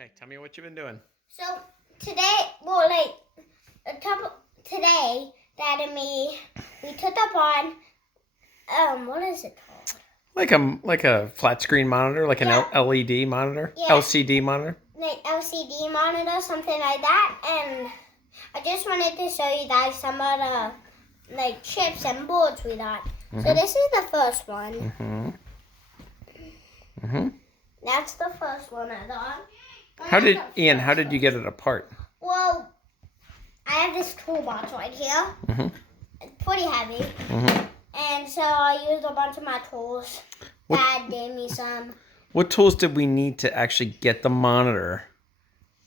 Okay, tell me what you've been doing. So today, today, Dad and me, we took up on, what is it called? Like a flat screen monitor, like an LED monitor, LCD monitor. Like LCD monitor, something like that. And I just wanted to show you guys some of the chips and boards we got. Mm-hmm. So this is the first one. Mm-hmm. Mm-hmm. That's the first one I got. How did you get it apart? Well, I have this toolbox right here. Mm-hmm. It's pretty heavy. Mm-hmm. And so I used a bunch of my tools. Dad gave me some. What tools did we need to actually get the monitor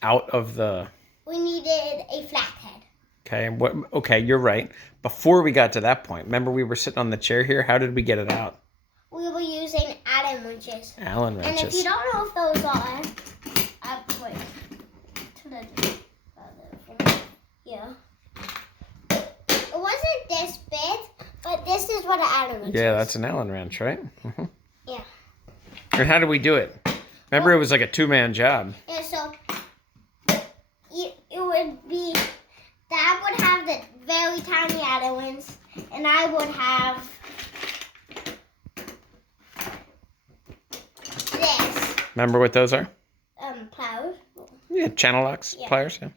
out of the... We needed a flathead. Okay, okay, you're right. Before we got to that point, remember we were sitting on the chair here? How did we get it out? We were using Allen wrenches. Allen wrenches. And if you don't know if those are... wait. Yeah. It wasn't this big, but this is what an Allen wrench is. Yeah, that's an Allen wrench, right? Mm-hmm. Yeah. And how did we do it? Remember, it was like a two-man job. Yeah, so it would be... Dad would have the very tiny Allen wrench, and I would have this. Remember what those are? Pliers. Yeah, channel locks, pliers, yeah.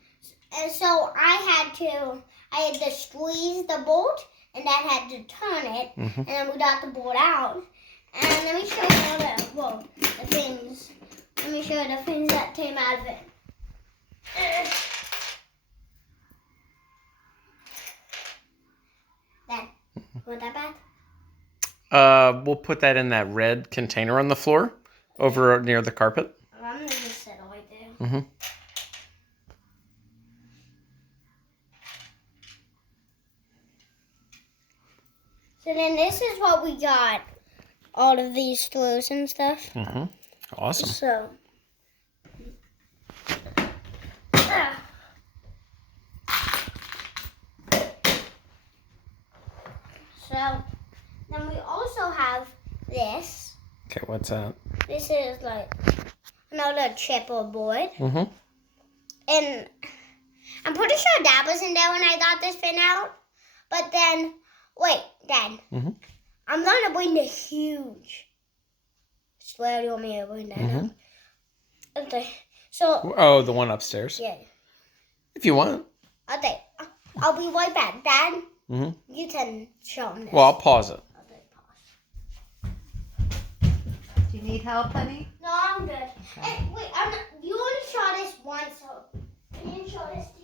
And so I had to squeeze the bolt, and Dad had to turn it, and then we got the bolt out. And let me show you the things. Let me show you the things that came out of it. Dad, you want that back? We'll put that in that red container on the floor, over near the carpet. I'm gonna just set it right there. Mm-hmm. So then this is what we got. All of these screws and stuff. Mm-hmm. Awesome. So. So then we also have this. Okay, what's that? This is like another chipboard. Mm-hmm. And I'm pretty sure Dad wasn't there when I got this thing out. But then, wait, Dad. Mm-hmm. I'm going to bring the huge. I swear you want me to bring that up. Okay, so. Oh, the one upstairs? Yeah. If you want. Okay, I'll be right back. Dad, Mm-hmm. you can show him this. Well, I'll pause it. Okay, pause. Do you need help, honey? No, I'm good. Okay. And wait, you only shot this once, so I didn't show this to you.